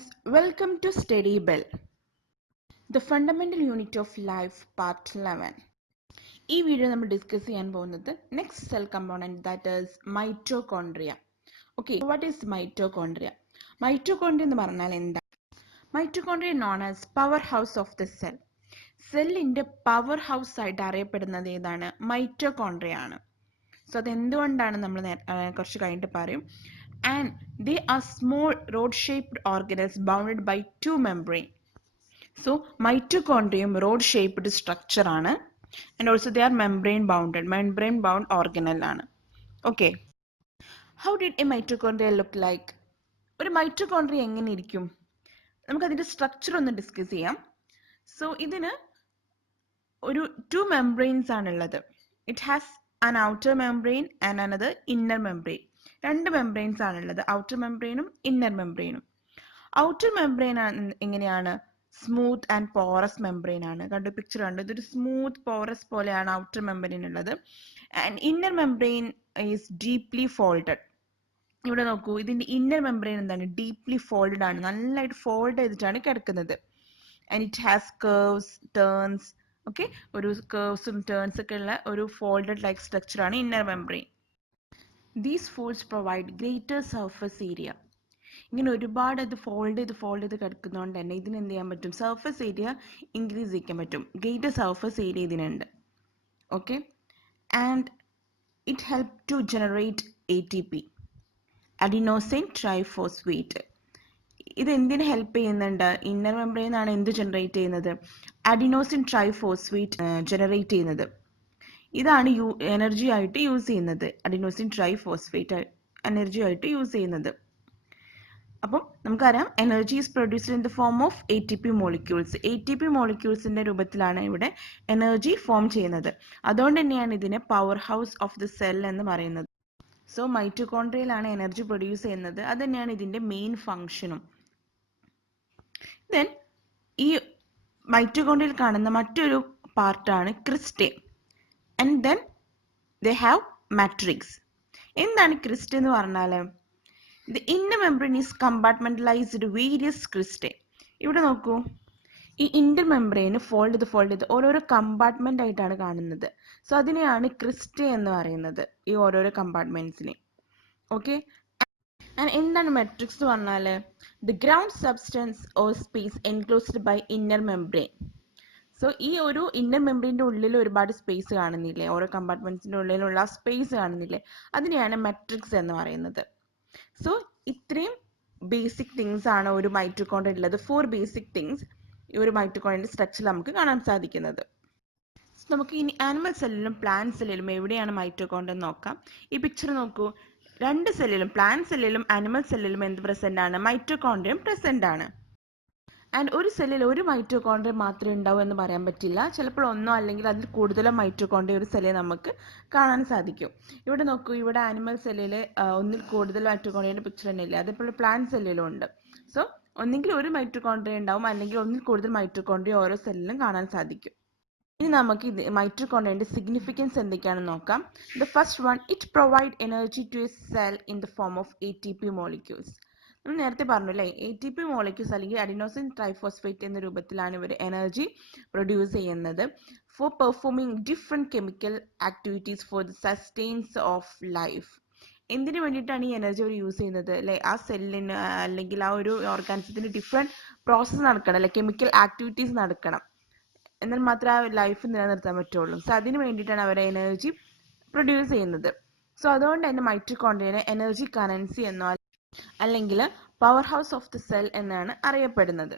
friends, welcome to Steady Bell, the fundamental unit of life, part 11. ഈ video നമ്മൾ discuss ചെയ്യാൻ പോകുന്നത് next cell component that is mitochondria. Okay, what is mitochondria? Mitochondria എന്ന് പറഞ്ഞാൽ എന്താ? Mitochondria known as power house of the cell. സെല്ലിന്റെ power house ആയിട്ട് അറിയപ്പെടുന്നത് ഏതാണ്? മൈറ്റോകോൺഡ്രിയ ആണ്. സോ അതെന്തുകൊണ്ടാണ് നമ്മൾ കുറച്ച് കഴിഞ്ഞിട്ട് പറയും. And they are small rod-shaped organelles bounded by two membrane. So mitochondrium rod-shaped structure ആണ്, and also they are membrane bound organelle ആണ്. Okay, how did a mitochondria look like? ഒരു മൈറ്റോകോൺഡ്രിയ എങ്ങനെ ഇരിക്കും? നമുക്ക് അതിന്റെ സ്ട്രക്ചർ ഒന്ന് ഡിസ്കസ് ചെയ്യാം. So ഇതിന് ഒരു two membranes ആണുള്ളത്. It has an outer membrane and another inner membrane. രണ്ട് മെംബ്രെയിൻസ് ആണുള്ളത്, ഔട്ടർ മെംബ്രെയിനും ഇന്നർ മെംബ്രെയിനും. ഔട്ടർ മെംബ്രെയിൻ എങ്ങനെയാണ്? സ്മൂത്ത് ആൻഡ് പോറസ് മെംബ്രെയിൻ ആണ്. കണ്ടു, പിക്ചർ കണ്ടു, ഇതൊരു സ്മൂത്ത് പോറസ് പോലെയാണ് ഔട്ടർ മെംബ്രെയിൻ ഉള്ളത്. And inner membrane is deeply folded. ഇവിടെ നോക്കൂ, ഇതിന്റെ ഇന്നർ മെംബ്രെയിൻ എന്താണ്? ഡീപ്ലി ഫോൾഡഡ് ആണ്, നല്ലതായിട്ട് ഫോൾഡ് ചെയ്തിട്ടാണ് കിടക്കുന്നത്. And it has curves, turns. Okay, ഒരു കർവ്സും ടേൺസ് ഒക്കെ ഉള്ള ഒരു ഫോൾഡഡ് ലൈക്ക് സ്ട്രക്ചർ ആണ് inner membrane. These folds provide greater surface area. ഇങ്ങനെ ഒരുപാട് ഇത് ഫോൾഡ് ചെയ്ത് കിടക്കുന്നതുകൊണ്ട് തന്നെ ഇതിന് എന്ത് ചെയ്യാൻ പറ്റും? സർഫസ് ഏരിയ ഇൻക്രീസ് ചെയ്യാൻ പറ്റും. ഗ്രേറ്റർ സർഫസ് ഏരിയ ഇതിനുണ്ട്. Okay, and it help to generate ATP, adenosine triphosphate. ഇത് എന്തിനു ഹെൽപ്പ് ചെയ്യുന്നുണ്ട്? ഇന്നർ മെംബ്രെയിൻ ആണ് എന്ത് ജനറേറ്റ് ചെയ്യുന്നത്? അഡിനോസിൻ ട്രൈഫോസ്ഫേറ്റ് ജനറേറ്റ് ചെയ്യുന്നത്. ഇതാണ് എനർജി ആയിട്ട് യൂസ് ചെയ്യുന്നത്. അഡിനോസിൻ ട്രൈഫോസ്ഫേറ്റ് എനർജി ആയിട്ട് യൂസ് ചെയ്യുന്നത്. അപ്പം നമുക്കറിയാം, energy is produced in the form of ATP molecules. ATP മോളിക്യൂൾസിന്റെ രൂപത്തിലാണ് ഇവിടെ എനർജി ഫോം ചെയ്യുന്നത്. അതുകൊണ്ട് തന്നെയാണ് ഇതിനെ power house of the cell എന്ന് പറയുന്നത്. സോ മൈറ്റോകോൺഡ്രിയയിലാണ് എനർജി പ്രൊഡ്യൂസ് ചെയ്യുന്നത്. അത് തന്നെയാണ് ഇതിന്റെ മെയിൻ ഫംഗ്ഷനും. ദെൻ ഈ മൈറ്റോകോൺഡ്രിയയിൽ കാണുന്ന മറ്റൊരു പാർട്ടാണ് ക്രിസ്റ്റേ. And then they have matrix. എന്താണ് ക്രിസ്റ്റ എന്ന് പറഞ്ഞാൽ? The inner membrane is compartmentalized various cristae. ഇവിടെ നോക്കൂ, ഈ ഇന്റർ മെംബ്രെയിൻ ഫോൾഡ് ചെയ്ത് ഓരോരോ കമ്പാർട്ട്മെന്റ് ആയിട്ടാണ് കാണുന്നത്. സോ അതിനെയാണ് ക്രിസ്റ്റേ എന്ന് പറയുന്നത്, ഈ ഓരോരോ കമ്പാർട്ട്മെന്റ്സിനെ. ഓക്കെ, ആൻഡ് എന്താണ് മെട്രിക്സ് എന്ന് പറഞ്ഞാൽ? The ground substance or space enclosed by inner membrane. So ഈ ഒരു ഇന്നർ മെംബ്രെയിൻ്റെ ഉള്ളിൽ ഒരുപാട് സ്പേസ് കാണുന്നില്ലേ? ഓരോ കമ്പാർട്ട്മെന്റ്സിന്റെ ഉള്ളിലുള്ള സ്പേസ് കാണുന്നില്ലേ? അതിനെയാണ് മെട്രിക്സ് എന്ന് പറയുന്നത്. സോ ഇത്രയും ബേസിക് തിങ്സ് ആണ് ഒരു മൈറ്റോകോൺഡ്രിയ ഉള്ളത്. 4 ബേസിക് തിങ്സ് ഈ ഒരു മൈറ്റോകോൺഡ്രിയന്റെ സ്ട്രക്ചറിൽ നമുക്ക് കാണാൻ സാധിക്കുന്നത്. നമുക്ക് ഇനി ആനിമൽ സെല്ലിലും പ്ലാന്റ് സെല്ലിലും എവിടെയാണ് മൈറ്റോകോൺഡ്രിയ എന്ന് നോക്കാം. ഈ പിക്ചർ നോക്കൂ, രണ്ട് സെല്ലിലും, പ്ലാന്റ് സെല്ലിലും ആനിമൽ സെല്ലിലും എന്ത് പ്രസന്റ് ആണ്? മൈറ്റോകോൺഡ്രിയം പ്രസന്റ് ആണ്. ആൻഡ് ഒരു സെല്ലിൽ ഒരു മൈറ്റോകോൺഡ്രിയ മാത്രമേ ഉണ്ടാവൂ എന്ന് പറയാൻ പറ്റില്ല. ചിലപ്പോൾ ഒന്നോ അല്ലെങ്കിൽ അതിൽ കൂടുതലോ മൈറ്റോകോൺഡ്രിയ ഒരു സെല്ലിൽ നമുക്ക് കാണാൻ സാധിക്കും. ഇവിടെ നോക്കൂ, ഇവിടെ ആനിമൽ സെല്ലിൽ ഒന്നിൽ കൂടുതൽ മൈറ്റോകോൺഡ്രിയയുടെ പിക്ചർ തന്നെ ഇല്ല. അതേപോലെ പ്ലാന്റ് സെല്ലിലും ഉണ്ട്. സോ ഒന്നെങ്കിൽ ഒരു മൈറ്റോകോൺഡ്രിയ ഉണ്ടാവും, അല്ലെങ്കിൽ ഒന്നിൽ കൂടുതൽ മൈറ്റോകോൺഡ്രിയ ഓരോ സെല്ലിലും കാണാൻ സാധിക്കും. ഇനി നമുക്ക് ഇത് മൈറ്റോകോൺഡ്രിയയുടെ സിഗ്നിഫിക്കൻസ് എന്തൊക്കെയാണെന്ന് നോക്കാം. The first one, it provide energy to a cell in the form of ATP molecules. നമ്മൾ നേരത്തെ പറഞ്ഞു അല്ലേ, ATP മോളിക്യൂൾസ് അല്ലെങ്കിൽ അഡിനോസിൻ ട്രൈഫോസ്ഫേറ്റ് എന്ന രൂപത്തിലാണ് ഇവർ എനർജി പ്രൊഡ്യൂസ് ചെയ്യുന്നത് for performing different chemical activities for the sustains of life. എന്തിനു വേണ്ടിയിട്ടാണ് ഈ എനർജി അവർ യൂസ് ചെയ്യുന്നത് അല്ലെ? ആ സെല്ലിന് അല്ലെങ്കിൽ ആ ഒരു ഓർഗാനിസത്തിന് ഡിഫറെൻറ്റ് പ്രോസസ്സ് നടക്കണം അല്ലെ, കെമിക്കൽ ആക്ടിവിറ്റീസ് നടക്കണം, എന്നാൽ മാത്രമേ ആ ലൈഫ് നിലനിർത്താൻ പറ്റുള്ളൂ. സോ അതിന് വേണ്ടിയിട്ടാണ് അവർ എനർജി പ്രൊഡ്യൂസ് ചെയ്യുന്നത്. സോ അതുകൊണ്ട് തന്നെ മൈറ്റോകോൺഡ്രിയനെ എനർജി കറൻസി എന്നോ അല്ലെങ്കിൽ power house of the cell എന്നാണ് അറിയപ്പെടുന്നത്.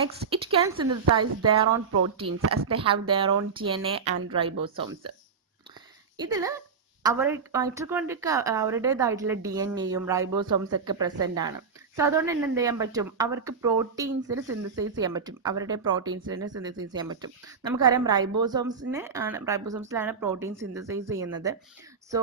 Next, it can synthesize their own proteins as they have their own DNA and ribosomes. ഇതിൽ അവർ മൈറ്റോകോൺഡ്രിയക്ക് അവരുടേതായിട്ടുള്ള DNA-യും റൈബോസോംസ് ഒക്കെ പ്രസന്റ് ആണ്. സോ അതുകൊണ്ട് തന്നെ എന്ത് ചെയ്യാൻ പറ്റും? അവർക്ക് പ്രോട്ടീൻസിന് സിന്തസൈസ് ചെയ്യാൻ പറ്റും. അവരുടെ പ്രോട്ടീൻസിനെ സിന്തസൈസ് ചെയ്യാൻ പറ്റും. നമുക്കറിയാം റൈബോസോംസിലാണ് പ്രോട്ടീൻ സിന്തസൈസ് ചെയ്യുന്നത്. സോ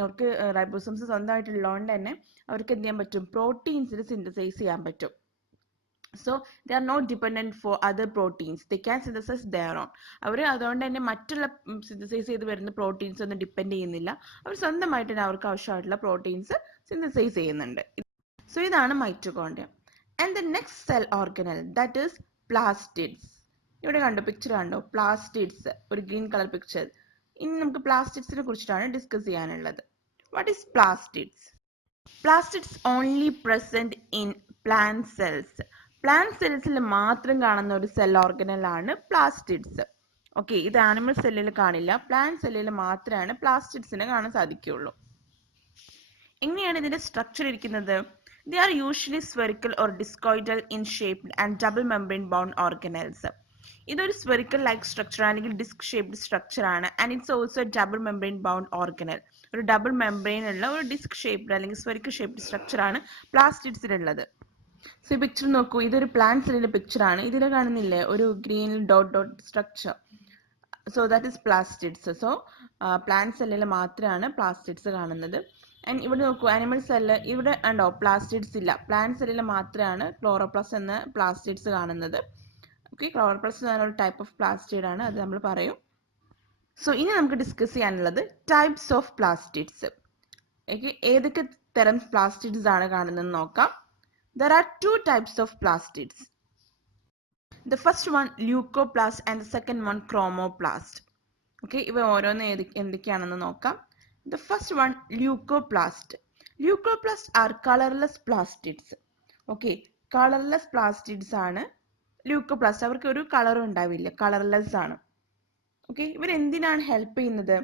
അവർക്ക് റൈബോസോംസ് സ്വന്തമായിട്ടുള്ളതുകൊണ്ട് തന്നെ അവർക്ക് എന്ത് ചെയ്യാൻ പറ്റും? പ്രോട്ടീൻസിന് സിന്തസൈസ് ചെയ്യാൻ പറ്റും. So they are not dependent for other proteins. They can synthesize their own. അവർ അതുകൊണ്ട് തന്നെ മറ്റുള്ള സിന്തസൈസ് ചെയ്ത് വരുന്ന പ്രോട്ടീൻസ് ഒന്നും ഡിപ്പെൻഡ് ചെയ്യുന്നില്ല. അവർ സ്വന്തമായിട്ട് തന്നെ അവർക്ക് ആവശ്യമായിട്ടുള്ള പ്രോട്ടീൻസ് സിന്തസൈസ് ചെയ്യുന്നുണ്ട്. സോ ഇതാണ് mitochondria. And the next cell organelle, that is plastids. ഇവിടെ കണ്ടോ, പിക്ചർ കണ്ടോ, പ്ലാസ്റ്റിഡ്സ്, ഒരു ഗ്രീൻ കളർ പിക്ചർ. ഇനി നമുക്ക് പ്ലാസ്റ്റിഡ്സിനെ കുറിച്ചിട്ടാണ് ഡിസ്കസ് ചെയ്യാനുള്ളത്. What is plastids? Plastids only present in plant cells. Plant സെൽസിൽ മാത്രം കാണുന്ന ഒരു സെൽ ഓർഗനൽ ആണ് പ്ലാസ്റ്റിഡ്സ്. ഓക്കെ, ഇത് ആനിമൽ സെല്ലിൽ കാണില്ല, പ്ലാന്റ് സെല്ലിൽ മാത്രമാണ് പ്ലാസ്റ്റിഡ്സിനെ കാണാൻ സാധിക്കുകയുള്ളൂ. എങ്ങനെയാണ് ഇതിന്റെ സ്ട്രക്ചർ ഇരിക്കുന്നത്? They are usually spherical or discoidal in shape and double membrane bound organelles. ഇതൊരു സ്ഫെറിക്കൽ ലൈക്ക് സ്ട്രക്ചർ അല്ലെങ്കിൽ ഡിസ്ക് ഷേപ്ഡ് സ്ട്രക്ചർ ആണ്. And it's also double membrane bound organelle. ഒരു ഡബിൾ മെംബ്രെയിൻ ഉള്ള ഒരു ഡിസ്ക് ഷേപ്ഡ് അല്ലെങ്കിൽ spherical shaped structure ആണ് പ്ലാസ്റ്റിഡ്സിലുള്ളത്. So ഈ picture നോക്കൂ, ഇതൊരു പ്ലാന്റ് സെല്ലിന്റെ പിക്ചർ ആണ്. ഇതിൽ കാണുന്നില്ലേ ഒരു green dot dot structure? So that is plastids. So plant സെല്ലിൽ മാത്രമാണ് പ്ലാസ്റ്റിഡ്സ് കാണുന്നത്. ആൻഡ് ഇവിടെ നോക്കൂ, ആനിമൽ സെല്ല് ഇവിടെ ഉണ്ടോ, പ്ലാസ്റ്റിഡ്സ് ഇല്ല. പ്ലാന്റ് സെല്ലിൽ മാത്രമാണ് ക്ലോറോപ്ലസ് എന്ന പ്ലാസ്റ്റിഡ്സ് കാണുന്നത്. ഓക്കെ, ക്ലോറോപ്ലസ് എന്ന് പറഞ്ഞ ഒരു ടൈപ്പ് ഓഫ് പ്ലാസ്റ്റിഡ് ആണ്, അത് നമ്മൾ പറയും. സോ ഇനി നമുക്ക് ഡിസ്കസ് ചെയ്യാനുള്ളത് ടൈപ്സ് ഓഫ് പ്ലാസ്റ്റിഡ്സ്. ഓക്കെ, ഏതൊക്കെ തരം പ്ലാസ്റ്റിഡ്സ് ആണ് കാണുന്നതെന്ന് നോക്കാം. There are two types of plastids. The first one leucoplast and the second one chromoplast. Okay, ഇവ ഓരോന്ന് എന്തൊക്കെയാണെന്ന് നോക്കാം. The first one leucoplast. Leucoplast are colorless plastids. Okay, colorless plastids ആണ് leucoplast. അവർക്ക് ഒരു കളറും ഉണ്ടാവില്ല, കളർലെസ് ആണ്. ഓക്കെ, ഇവർ എന്തിനാണ് ഹെൽപ്പ് ചെയ്യുന്നത്?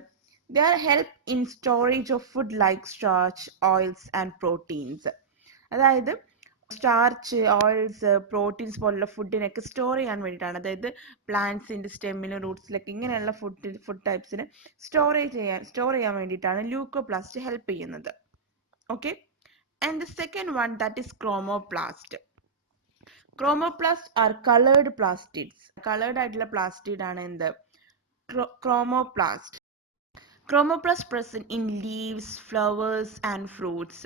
They are help in storage of food like starch, oils and proteins. അതായത് സ്റ്റാർച്ച്, ഓയിൽസ്, പ്രോട്ടീൻസ് പോലുള്ള ഫുഡിനൊക്കെ സ്റ്റോർ ചെയ്യാൻ വേണ്ടിയിട്ടാണ്. അതായത് പ്ലാന്റ്സിന്റെ സ്റ്റെമ്മിലും റൂട്ട്സിലൊക്കെ ഇങ്ങനെയുള്ള ഫുഡ് ടൈപ്സിന് സ്റ്റോർ ചെയ്യാൻ വേണ്ടിയിട്ടാണ് ലൂക്കോപ്ലാസ്റ്റ് ഹെൽപ്പ് ചെയ്യുന്നത്. Okay, and the second one that is chromoplast. Chromoplast R coloured plastids. Coloured ആയിട്ടുള്ള പ്ലാസ്റ്റിഡ് ആണ് എന്ത്? Chromoplast. Chromoplast present in leaves, flowers and fruits.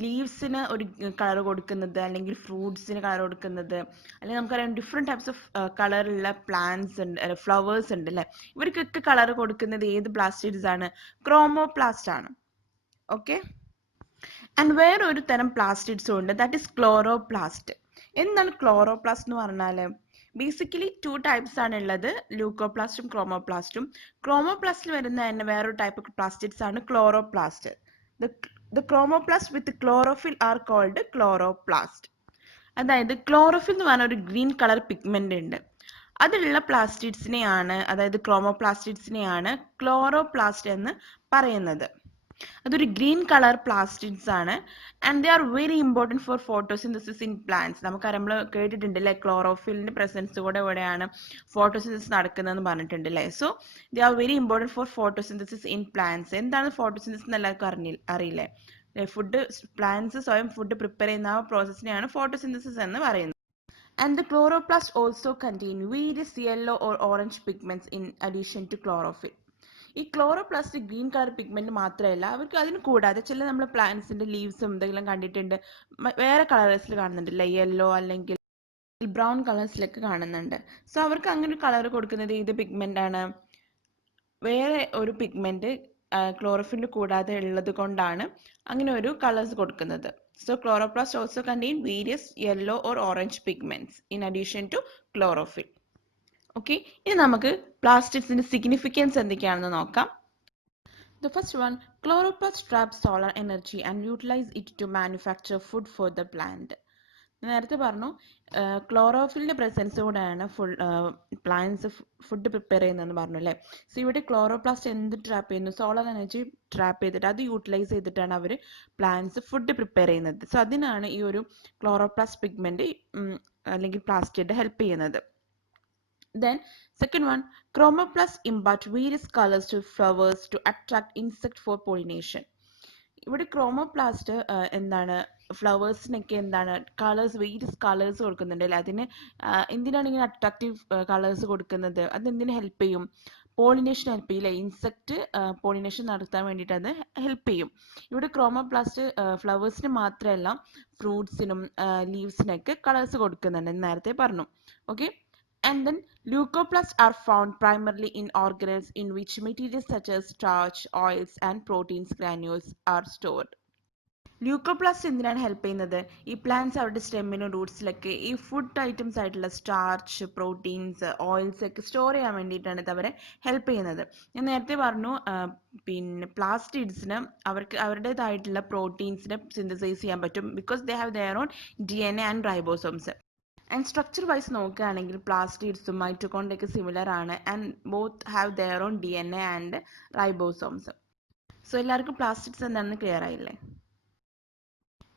ലീവ്സിന് ഒരു കളർ കൊടുക്കുന്നത്, അല്ലെങ്കിൽ ഫ്രൂട്ട്സിന് കളർ കൊടുക്കുന്നത്, അല്ലെങ്കിൽ നമുക്കറിയാം ഡിഫറെൻറ്റ് ടൈപ്സ് ഓഫ് കളറുള്ള പ്ലാന്റ്സ് ഉണ്ട്, ഫ്ലവേഴ്സ് ഉണ്ട് അല്ലേ. ഇവർക്കൊക്കെ കളർ കൊടുക്കുന്നത് ഏത് പ്ലാസ്റ്റിഡ്സ് ആണ്? ക്രോമോപ്ലാസ്റ്റ് ആണ്. ഓക്കെ, ആൻഡ് വേറെ ഒരു തരം പ്ലാസ്റ്റിഡ്സും ഉണ്ട്, ദാറ്റ് ഇസ് ക്ലോറോപ്ലാസ്റ്റ്. എന്താണ് ക്ലോറോപ്ലാസ്റ്റ് എന്ന് പറഞ്ഞാൽ? ബേസിക്കലി ടു ടൈപ്സ് ആണ് ഉള്ളത്, ലൂക്കോപ്ലാസ്റ്റും ക്രോമോപ്ലാസ്റ്റും. ക്രോമോപ്ലാസ്റ്റിൽ വരുന്ന തന്നെ വേറൊരു ടൈപ്പ് ഓഫ് പ്ലാസ്റ്റിഡ്സ് ആണ് chloroplast. The chromoplast with chlorophyll are called chloroplast. അതായത് ക്ലോറോഫിൽ എന്ന് പറഞ്ഞ ഒരു ഗ്രീൻ കളർ പിഗ്മെന്റ് ഉണ്ട്, അതിലുള്ള പ്ലാസ്റ്റിഡ്സിനെയാണ്, അതായത് ക്രോമോപ്ലാസ്റ്റിഡ്സിനെയാണ് ക്ലോറോപ്ലാസ്റ്റ് എന്ന് പറയുന്നത്. അതൊരു ഗ്രീൻ കളർ പ്ലാസ്റ്റിഡ്സ് ആണ്. And they are very important for photosynthesis in plants. നമുക്കറിയാം, നമ്മൾ കേട്ടിട്ടുണ്ട് അല്ലേ, ക്ലോറോഫിലിന്റെ പ്രസൻസ് കൂടെ എവിടെയാണ് ഫോട്ടോസിന്തസിസ് നടക്കുന്നതെന്ന് പറഞ്ഞിട്ടുണ്ട് അല്ലേ. So they are very important for photosynthesis in plants. എന്താണ് ഫോട്ടോസിന്തസിസ് എന്ന് എല്ലാവർക്കും അറിയില്ലേ? ഫുഡ്, പ്ലാന്റ്സ് സ്വയം ഫുഡ് പ്രിപ്പയർ ചെയ്യുന്ന ആ പ്രോസസ്സിനെയാണ് ഫോട്ടോസിന്തസിസ് എന്ന് പറയുന്നത്. And the chloroplast also contain various yellow or orange pigments in addition to chlorophyll. ഈ ക്ലോറോപ്ലാസ്റ്റ് ഗ്രീൻ കളർ പിഗ്മെന്റ് മാത്രമല്ല, അവർക്ക് അതിന് കൂടാതെ ചില നമ്മൾ പ്ലാന്റ്സിന്റെ ലീവ്സും എന്തെങ്കിലും കണ്ടിട്ടുണ്ട്, വേറെ കളേഴ്സിൽ കാണുന്നുണ്ട്, യെല്ലോ അല്ലെങ്കിൽ ബ്രൗൺ കളേഴ്സിലൊക്കെ കാണുന്നുണ്ട്. സോ അവർക്ക് അങ്ങനെ കളർ കൊടുക്കുന്നത് ഏത് പിഗ്മെന്റ് ആണ്? വേറെ ഒരു പിഗ്മെന്റ് ക്ലോറോഫിൽ കൂടാതെ ഉള്ളത് കൊണ്ടാണ് അങ്ങനെ ഒരു കളേഴ്സ് കൊടുക്കുന്നത്. So chloroplast also contain various yellow or orange pigments in addition to chlorophyll. Okay, ഇനി നമുക്ക് പ്ലാസ്റ്റിഡ്സിന്റെ സിഗ്നിഫിക്കൻസ് എന്തൊക്കെയാണെന്ന് നോക്കാം. The first one, chloroplast traps solar energy and utilize it to manufacture food for the plant. നേരത്തെ പറഞ്ഞു, ക്ലോറോഫിലിന്റെ presence കൂടെയാണ് plants food prepare ചെയ്യുന്നതെന്ന് പറഞ്ഞു അല്ലേ. സോ ഇവിടെ ക്ലോറോപ്ലാസ്റ്റ് എന്ത് ട്രാപ്പ് ചെയ്യുന്നു? സോളാർ എനർജി ട്രാപ്പ് ചെയ്തിട്ട് അത് യൂട്ടിലൈസ് ചെയ്തിട്ടാണ് അവർ പ്ലാന്റ്സ് ഫുഡ് പ്രിപ്പയർ ചെയ്യുന്നത്. സോ അതിനാണ് ഈ ഒരു ക്ലോറോപ്ലാസ്റ്റ് പിഗ്മെന്റ് അല്ലെങ്കിൽ പ്ലാസ്റ്റിഡ് ഹെൽപ്പ് ചെയ്യുന്നത്. Then second one, chromoplasts impart various colors to flowers to attract insect for pollination. ഇവിടെ ക്രോമോപ്ലാസ്റ്റ് എന്താണ്, ഫ്ലവേഴ്സിനൊക്കെ എന്താണ് കളേഴ്സ്, വേരിയസ് കളേഴ്സ് കൊടുക്കുന്നുണ്ട് അല്ലേ. അതിന് എന്തിനാണ് ഇങ്ങനെ അട്രാക്റ്റീവ് കളേഴ്സ് കൊടുക്കുന്നത്? അത് എന്തിനു ഹെൽപ്പ് ചെയ്യും? പോളിനേഷൻ ഹെൽപ്പ് ചെയ്യും അല്ലേ. ഇൻസെക്ട് പോളിനേഷൻ നടത്താൻ വേണ്ടിയിട്ട് അത് ഹെൽപ്പ് ചെയ്യും. ഇവിടെ ക്രോമോപ്ലാസ്റ്റ് ഫ്ലവേഴ്സിന് മാത്രമല്ല, ഫ്രൂട്ട്സിനും ലീവ്സിനൊക്കെ കളേഴ്സ് കൊടുക്കുന്നുണ്ട് എന്ന് നേരത്തെ പറഞ്ഞു. Okay, and then leucoplasts are found primarily in organelles in which materials such as starch, oils and proteins granules are stored. Leucoplast എന്തിനാണ് ഹെൽപ്പ് ചെയ്യുന്നത്? ഈ പ്ലാന്റ്സ് അവരുടെ സ്റ്റെമ്മിനും റൂട്ട്സിലൊക്കെ ഈ ഫുഡ് ഐറ്റംസ് ആയിട്ടുള്ള സ്റ്റാർച്ച്, പ്രോട്ടീൻസ്, ഓയിൽസ് ഒക്കെ സ്റ്റോർ ചെയ്യാൻ വേണ്ടിയിട്ടാണ് ഇത് അവരെ ഹെൽപ്പ് ചെയ്യുന്നത്. ഞാൻ നേരത്തെ പറഞ്ഞു പിന്നെ പ്ലാസ്റ്റിഡ്സിന് അവരുടേതായിട്ടുള്ള പ്രോട്ടീൻസിനെ സിന്തസൈസ് ചെയ്യാൻ പറ്റും because they have their own DNA and ribosomes. And structure vice നോക്കുകയാണെങ്കിൽ പ്ലാസ്റ്റിഡ്സും മൈറ്റോകോൺഡ്രിയയൊക്കെ സിമിലർ ആണ് and both have their own DNA and ribosomes. So എല്ലാവർക്കും പ്ലാസ്റ്റിഡ്സ് എന്താണെന്ന് ക്ലിയർ ആയില്ലേ?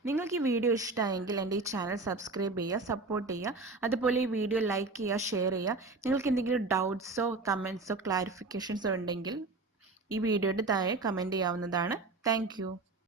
നിങ്ങൾക്ക് ഈ വീഡിയോ ഇഷ്ടമായെങ്കിൽ എൻ്റെ ഈ ചാനൽ സബ്സ്ക്രൈബ് ചെയ്യുക, സപ്പോർട്ട് ചെയ്യുക. അതുപോലെ ഈ വീഡിയോ ലൈക്ക് ചെയ്യുക, ഷെയർ ചെയ്യുക. നിങ്ങൾക്ക് എന്തെങ്കിലും ഡൗട്ട്സോ കമൻറ്റ്സോ ക്ലാരിഫിക്കേഷൻസോ ഉണ്ടെങ്കിൽ ഈ വീഡിയോയുടെ താഴെ കമൻറ്റ് ചെയ്യാവുന്നതാണ്. താങ്ക്